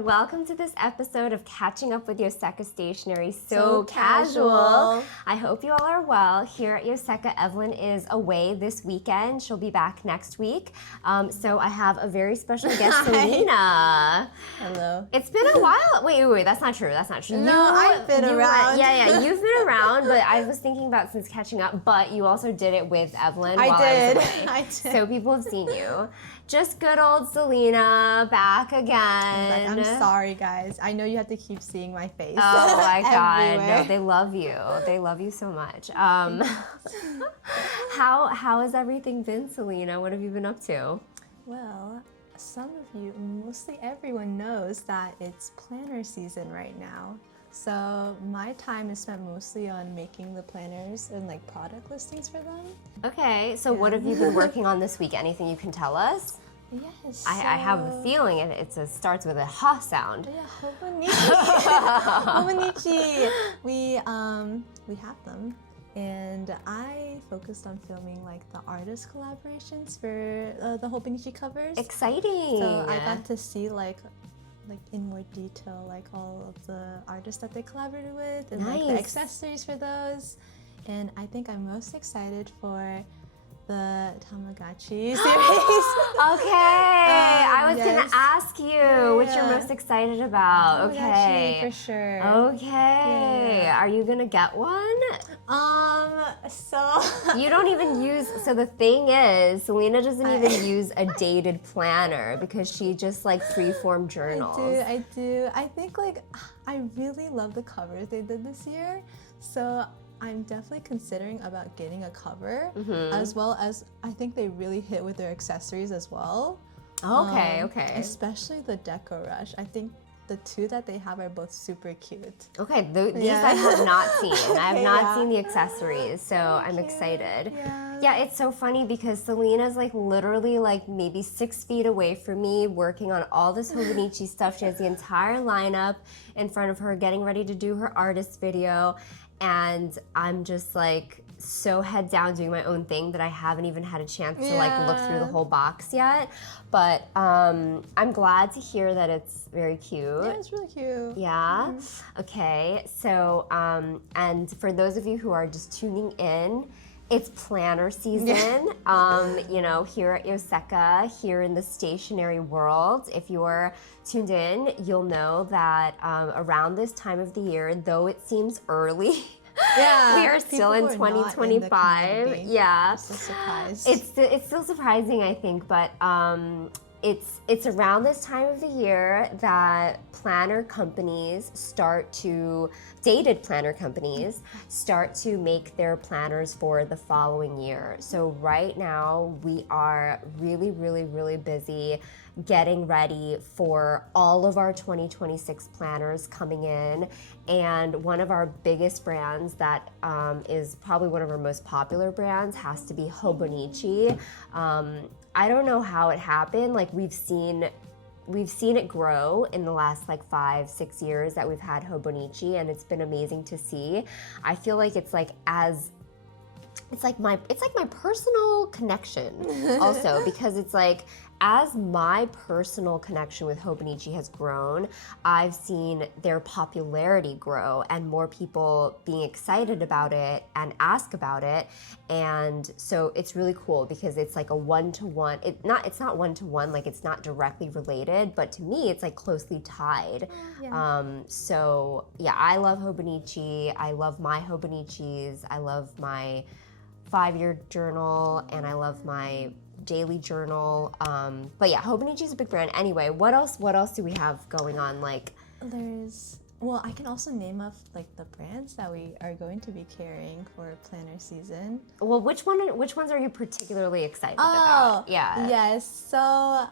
everyone. Welcome to this episode of Catching Up with Yoseka Stationery. So casual. I hope you all are well. Here at Yoseka, Evelyn is away this weekend. She'll be back next week. So I have a very special guest, Selena. Hello. It's been a while. Wait. That's not true. That's not true. No, I've been around. Yeah. You've been around, but I was thinking about since catching up. But you also did it with Evelyn while I was away. I did. So people have seen you. Just good old Selena back again. I'm sorry, guys. I know you have to keep seeing my face. Oh my God. everywhere. No, they love you. They love you so much. How has everything been, Selena? What have you been up to? Well, some of you, mostly everyone knows that it's planner season right now. So my time is spent mostly on making the planners and like product listings for them. Okay, so what have you been working on this week? Anything you can tell us? Yes. I have a feeling it starts with a ha sound. Yeah, Hobonichi. Hobonichi. We have them, and I focused on filming like the artist collaborations for the Hobonichi covers. Exciting. So I got to see like in more detail like all of the artists that they collaborated with and like the accessories for those. And I think I'm most excited for the Tamagotchi series. Okay, I was gonna ask you what you're Yeah. most excited about. Tamagotchi, Okay, for sure. Okay, Yeah. Are you gonna get one? So You don't even use. So the thing is, Selena doesn't even use a dated planner because she just like freeform journals. I do. I think like I really love the covers they did this year. So I'm definitely considering about getting a cover, as well as I think they really hit with their accessories as well. Okay. Especially the Deco Rush. I think the two that they have are both super cute. Okay, these I have not seen. I have not Yeah. seen the accessories, so I'm excited. Yeah. Yeah, it's so funny because Selena's like literally like maybe 6 feet away from me working on all this Hobonichi stuff. She has the entire lineup in front of her getting ready to do her artist video. And I'm just like so head down doing my own thing that I haven't even had a chance to like look through the whole box yet. But I'm glad to hear that it's very cute. Yeah, it's really cute. Yeah. Okay. So, and for those of you who are just tuning in, it's planner season. You know, here at Yoseka, here in the stationery world. If you're tuned in, you'll know that around this time of the year, though it seems early, Yeah, we are still in 2025. Yeah. I'm so surprised. It's still surprising, I think, but it's around this time of the year that dated planner companies start to make their planners for the following year. So right now we are really, really, really busy getting ready for all of our 2026 planners coming in. And one of our biggest brands that is probably one of our most popular brands has to be Hobonichi. I don't know how it happened. Like we've seen it grow in the last like 5-6 years that we've had Hobonichi, and it's been amazing to see. I feel like it's like my personal connection also, because it's like as my personal connection with Hobonichi has grown, I've seen their popularity grow and more people being excited about it and ask about it. And so it's really cool because it's like a one-to-one. It's not one-to-one, like it's not directly related, but to me it's like closely tied. Yeah. So yeah, I love Hobonichi. I love my Hobonichis. I love my 5-year journal, and I love my daily journal. But yeah, Hobonichi is a big brand. Anyway, what else do we have going on? Like, Well, I can also name off like the brands that we are going to be carrying for planner season. well, which ones are you particularly excited about? Yeah. Yes. So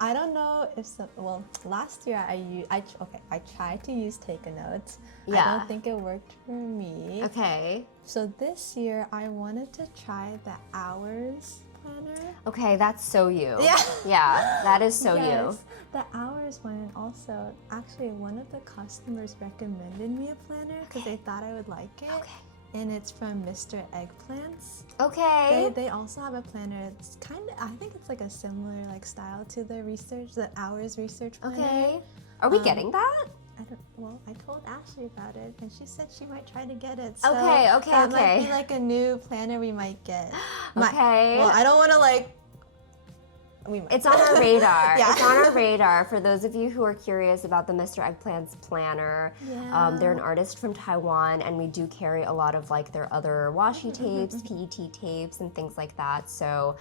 I don't know if last year I tried to use Take a Note. Yeah. I don't think it worked for me. Okay. So this year I wanted to try the Hours planner. Okay, that's so you. Yeah. Yeah, that is so you. Yes, the Hours one, and also actually one of the customers recommended me a planner because they thought I would like it. Okay. and it's from Mr. Eggplants. Okay. They also have a planner. It's I think it's like a similar like style to the Hours research planner. Okay. Are we getting that? I told Ashley about it, and she said she might try to get it. So Okay. that might be like a new planner we might get. Okay. Well, I don't want to like. It's on our radar. Yeah. It's on our radar. For those of you who are curious about the Mr. Eggplants planner, they're an artist from Taiwan, and we do carry a lot of like their other washi tapes, PET tapes, and things like that. So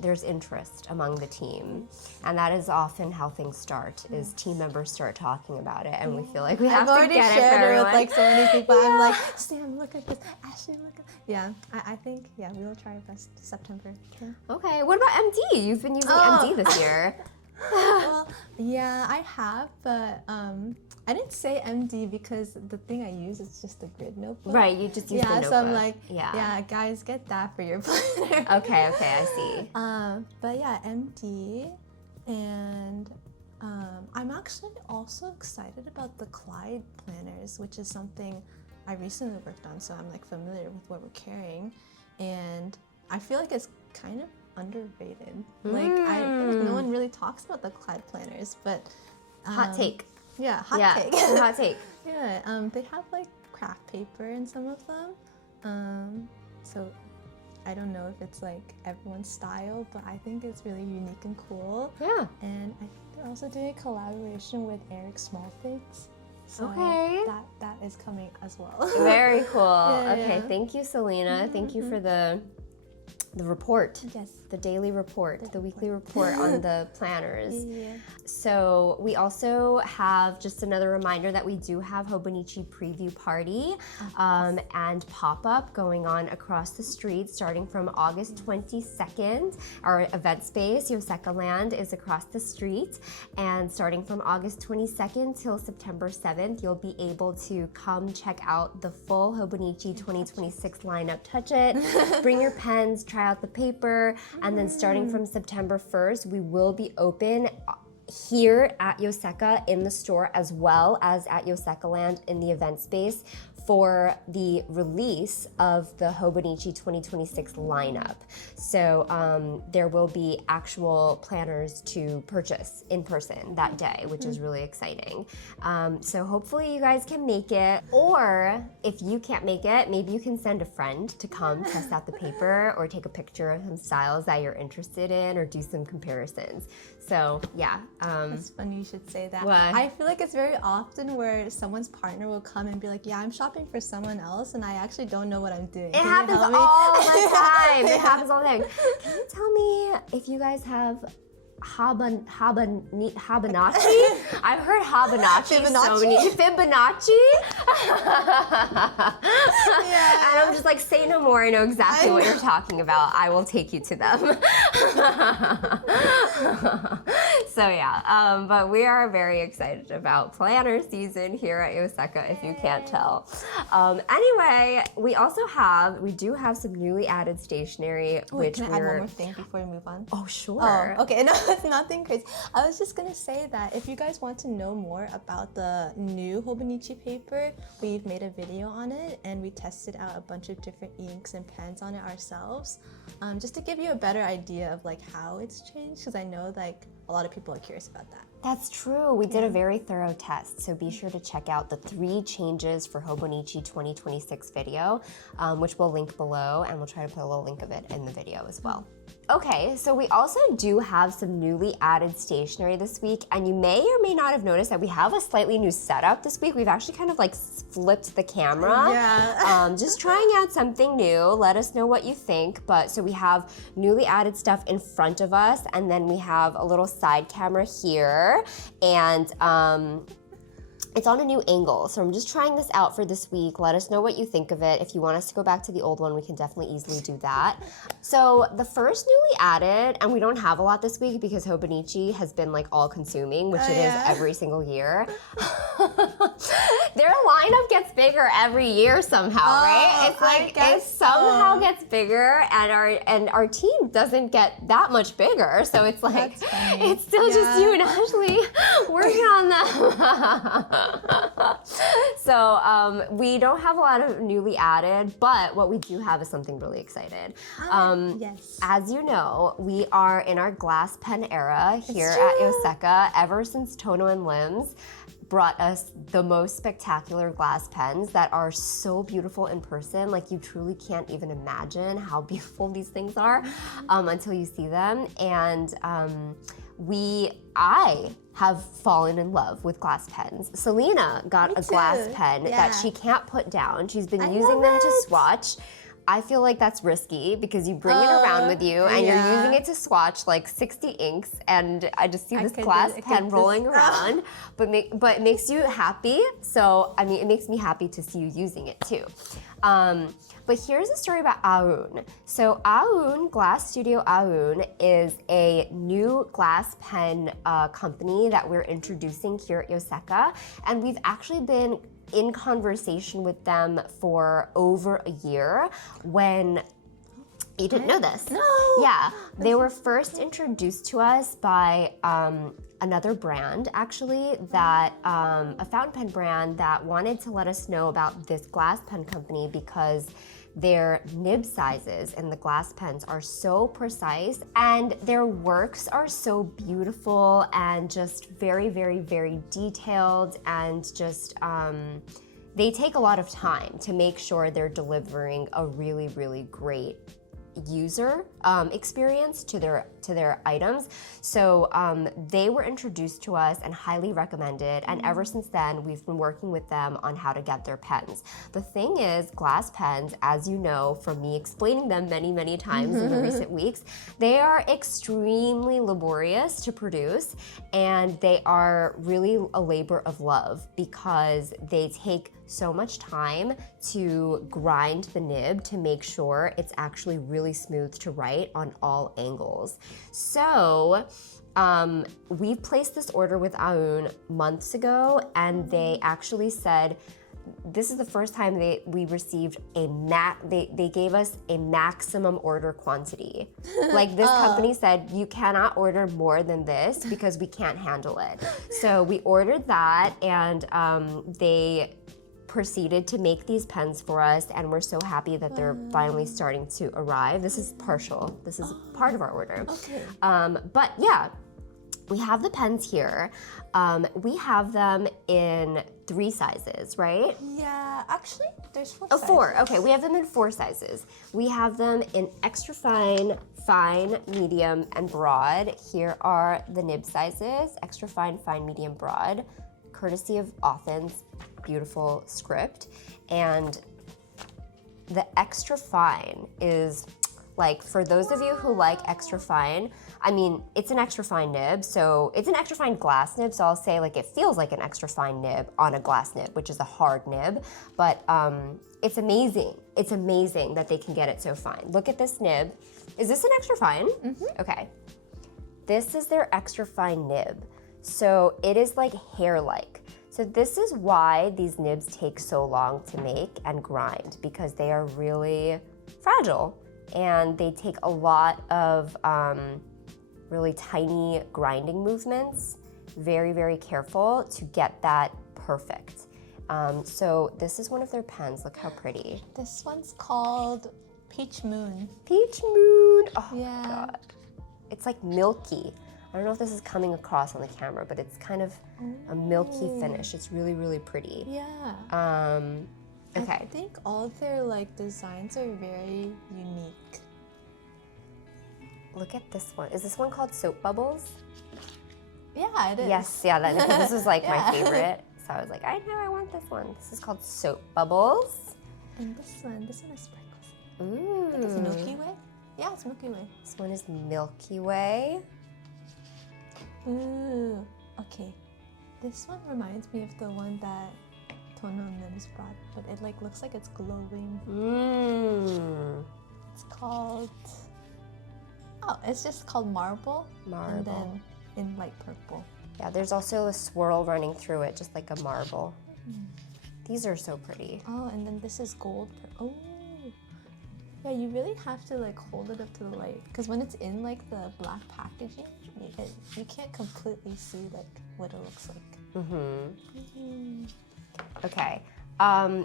there's interest among the team, and that is often how things start. Is team members start talking about it, and we feel like we have to get it for I've already shared it with like so many people. Yeah. I'm like, Sam, look at this. Ashley, look at. Yeah, I think we will try our best September. Yeah. Okay. What about MD? You've been using MD this year. Well, yeah, I have, but I didn't say MD because the thing I use is just a grid notebook. Right, you just use the notebook. So I'm like, yeah, guys, get that for your planner. Okay, I see. But yeah, MD, and I'm actually also excited about the Kleid planners, which is something I recently worked on, so I'm like familiar with what we're carrying, and I feel like it's kind of underrated. Like I feel like no one really talks about the Kleid planners, but Hot take. Yeah, hot take. Hot take. Yeah, they have like craft paper in some of them, so I don't know if it's like everyone's style, but I think it's really unique and cool. Yeah. And I think they're also doing a collaboration with Eric Smallfigs. So Okay. that is coming as well. Very cool. Yeah, Okay, yeah. thank you, Selena. Thank you for the report. Yes. The daily report, the weekly report on the planners. Yeah. So we also have just another reminder that we do have Hobonichi Preview Party and pop-up going on across the street starting from August 22nd. Our event space, Yoseka Land, is across the street, and starting from August 22nd till September 7th, you'll be able to come check out the full Hobonichi 2026 lineup. Touch it, bring your pens, try out the paper, and then starting from September 1st, we will be open here at Yoseka in the store as well as at Yoseka Land in the event space for the release of the Hobonichi 2026 lineup. So there will be actual planners to purchase in person that day, which is really exciting. So hopefully you guys can make it, or if you can't make it, maybe you can send a friend to come test out the paper or take a picture of some styles that you're interested in or do some comparisons. So yeah. It's funny you should say that. What? I feel like it's very often where someone's partner will come and be like, yeah, I'm shopping for someone else and I actually don't know what I'm doing. It happens all the time. It happens all the time. Can you tell me if you guys have Hobonichi? I've heard Hobonichi so many. Fibonacci? Yeah. And I'm just like, say no more. I know exactly what you're talking about. I will take you to them. So yeah, but we are very excited about planner season here at Yoseka, if you can't tell. Anyway, we do have some newly added stationery, which can I add one more thing before we move on? Oh, sure. Okay, no, it's nothing crazy. I was just gonna say that if you guys want to know more about the new Hobonichi paper, we've made a video on it and we tested out a bunch of different inks and pens on it ourselves, just to give you a better idea of like how it's changed, because I know like a lot of people are curious about that. That's true. We did a very thorough test, so be sure to check out the 3 changes for Hobonichi 2026 video, which we'll link below, and we'll try to put a little link of it in the video as well. Okay, so we also do have some newly added stationery this week, and you may or may not have noticed that we have a slightly new setup this week. We've actually kind of like flipped the camera. Yeah. Just trying out something new. Let us know what you think. But so we have newly added stuff in front of us, and then we have a little side camera here, and it's on a new angle, so I'm just trying this out for this week. Let us know what you think of it. If you want us to go back to the old one, we can definitely easily do that. So the first newly added, and we don't have a lot this week because Hobonichi has been like all consuming, which it is every single year. Their lineup gets bigger every year somehow, right? It's like it somehow gets bigger, and our team doesn't get that much bigger. So it's like it's still just you and Ashley working on them. So we don't have a lot of newly added, but what we do have is something really excited. Yes. As you know, we are in our glass pen era here at Yoseka ever since Tono and Lims brought us the most spectacular glass pens that are so beautiful in person. Like, you truly can't even imagine how beautiful these things are until you see them. And I have fallen in love with glass pens. Selena got a glass pen that she can't put down. She's been using them to swatch. I feel like that's risky because you bring it around with you and you're using it to swatch like 60 inks, and I just see this glass pen rolling around, but it makes you happy. So, I mean, it makes me happy to see you using it too. But here's a story about Aun. So Aun, Glass Studio Aun, is a new glass pen company that we're introducing here at Yoseka, and we've actually been in conversation with them for over a year. When you didn't know this. No. Yeah, they were first introduced to us by another brand, actually, that a fountain pen brand that wanted to let us know about this glass pen company because their nib sizes in the glass pens are so precise, and their works are so beautiful and just very, very, very detailed, and just they take a lot of time to make sure they're delivering a really, really great user experience to their items. So they were introduced to us and highly recommended, and ever since then we've been working with them on how to get their pens. The thing is, glass pens, as you know from me explaining them many, many times in the recent weeks, they are extremely laborious to produce, and they are really a labor of love because they take so much time to grind the nib to make sure it's actually really smooth to write on all angles. So we placed this order with Aun months ago, and they actually said this is the first time we received they gave us a maximum order quantity. Like, this company said, you cannot order more than this because we can't handle it. So we ordered that, and they proceeded to make these pens for us, and we're so happy that they're finally starting to arrive. This is partial. This is part of our order. Okay. But yeah, we have the pens here. We have them in 3 sizes, right? Yeah, actually, there's 4 sizes. 4. Okay, we have them in 4 sizes. We have them in extra fine, fine, medium, and broad. Here are the nib sizes: extra fine, fine, medium, broad, courtesy of Authen's beautiful script. And the extra fine is, like, for those of you who like extra fine, I mean, it's an extra fine nib, so it's an extra fine glass nib, so I'll say, like, it feels like an extra fine nib on a glass nib, which is a hard nib, but it's amazing. It's amazing that they can get it so fine. Look at this nib. Is this an extra fine? Mm-hmm. Okay. This is their extra fine nib. So it is like hair-like. So this is why these nibs take so long to make and grind, because they are really fragile and they take a lot of really tiny grinding movements, very, very careful to get that perfect. So this is one of their pens. Look how pretty. This one's called Peach Moon. Peach Moon. Oh yeah. My God. It's like milky. I don't know if this is coming across on the camera, but it's kind of a milky finish. It's really, really pretty. Yeah. Okay. I think all of their designs are very unique. Look at this one. Is this one called Soap Bubbles? Yeah, it is. Yes, yeah, because this was like my favorite. So I was like, I know I want this one. This is called Soap Bubbles. And this one has sprinkles. Ooh. I think it's Milky Way. Yeah, it's Milky Way. This one is Milky Way. Ooh, okay. This one reminds me of the one that Tono and Lims brought, but it looks like it's glowing. It's called, it's just called Marble. Marble. And then in light purple. Yeah, there's also a swirl running through it, just like a marble. These are so pretty. Oh, and then this is gold. Oh, yeah, you really have to like hold it up to the light because when it's in like the black packaging, you can't completely see like what it looks like. Okay.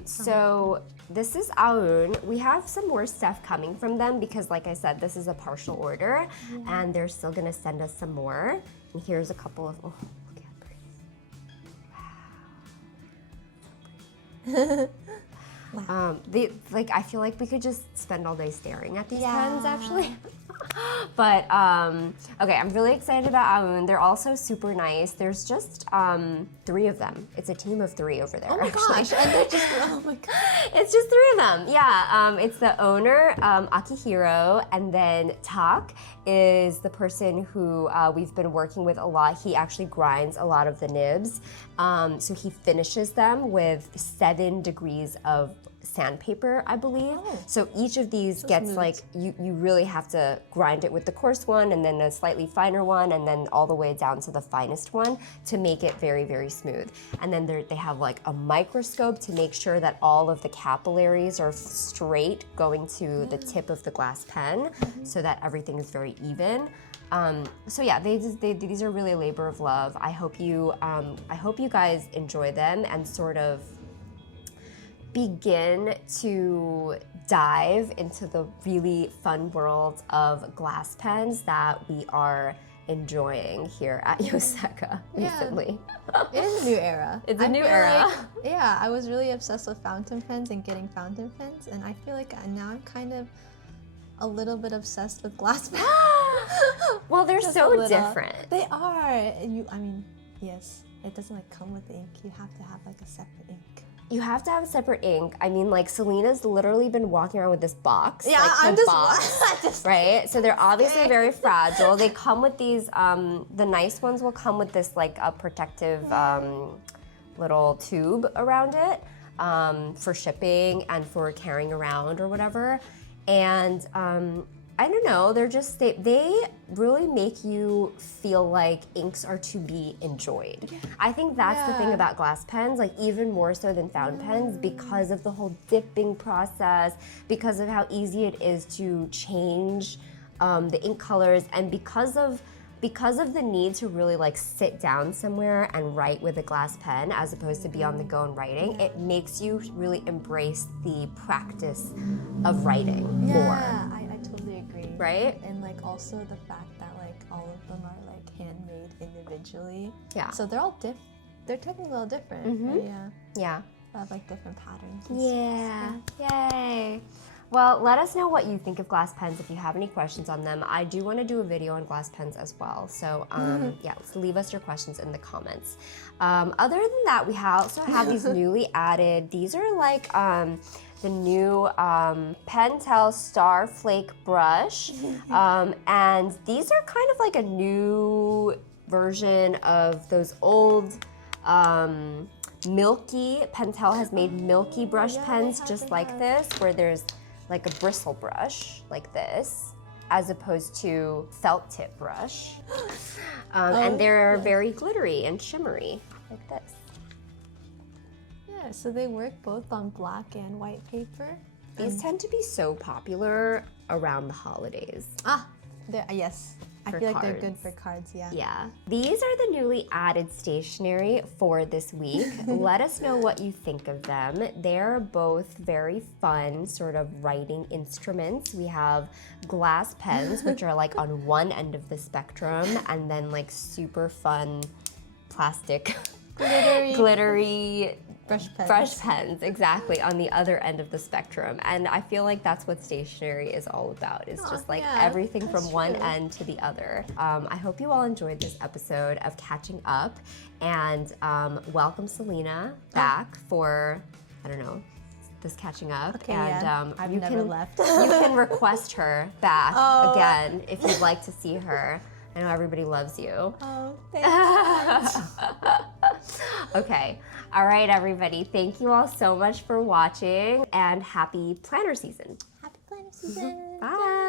So this is Aun. We have some more stuff coming from them because, like I said, this is a partial order, and they're still gonna send us some more. And here's a couple of, oh, look at these. I feel like we could just spend all day staring at these pens, actually. But okay, I'm really excited about Aun. They're also super nice. There's just 3 of them. It's a team of 3 over there. Oh my gosh! And they're just oh my god. It's just 3 of them. Yeah. It's the owner, Akihiro, and then Tak is the person who we've been working with a lot. He actually grinds a lot of the nibs. So he finishes them with 7 degrees of sandpaper, I believe. Oh. So each of these gets smooth. like, you really have to grind it with the coarse one and then a slightly finer one and then all the way down to the finest one to make it very, very smooth. And then they have like a microscope to make sure that all of the capillaries are straight going to the tip of the glass pen so that everything is very even. So yeah, these are really a labor of love. I hope you guys enjoy them and sort of begin to dive into the really fun world of glass pens that we are enjoying here at Yoseka recently. It is a new era. It's a new feel era. like, yeah, I was really obsessed with fountain pens and getting fountain pens, and I feel like now I'm kind of a little bit obsessed with glass pens. Well, they're Just a so little. different. They are. I mean, yes, it doesn't like come with ink. You have to have like a separate ink. You have to have a separate ink. I mean, like Selena's literally been walking around with this box. Yeah, like her I'm just, box, right? So they're obviously very fragile. They come with these, the nice ones will come with this like a protective little tube around it for shipping and for carrying around or whatever. And I don't know, they're just, they really make you feel like inks are to be enjoyed. I think that's the thing about glass pens, like even more so than fountain pens, because of the whole dipping process, because of how easy it is to change the ink colors, and because of the need to really like sit down somewhere and write with a glass pen as opposed to be on the go and writing, it makes you really embrace the practice of writing more. Yeah, I totally agree. Right? And like also the fact that like all of them are like handmade individually. Yeah. So they're all they're technically all different. But yeah. Yeah. They have like different patterns. And stuff. Yeah. Yay. Well, let us know what you think of glass pens if you have any questions on them. I do want to do a video on glass pens as well. So yeah, leave us your questions in the comments. Other than that, we also have these newly added, these are like the new Pentel Starflake Brush. And these are kind of like a new version of those old milky, Pentel has made milky brush pens just like this, where there's like a bristle brush like this, as opposed to felt tip brush. And they're very glittery and shimmery, like this. Yeah, so they work both on black and white paper. These tend to be so popular around the holidays. Yes. I For feel like they're good cards. for cards, yeah. Yeah. These are the newly added stationery for this week. Let us know what you think of them. They're both very fun sort of writing instruments. We have glass pens, which are like on one end of the spectrum, and then like super fun plastic glittery Brush pens. Exactly, on the other end of the spectrum. And I feel like that's what stationery is all about. It's just like everything from one end to the other. I hope you all enjoyed this episode of Catching Up, and welcome Selena back for, I don't know, this Catching Up. Okay, and I've you never left. you can request her back again if you'd like to see her. I know everybody loves you. Oh, thanks. Okay. All right, everybody. Thank you all so much for watching, and happy planner season. Happy planner season. Bye.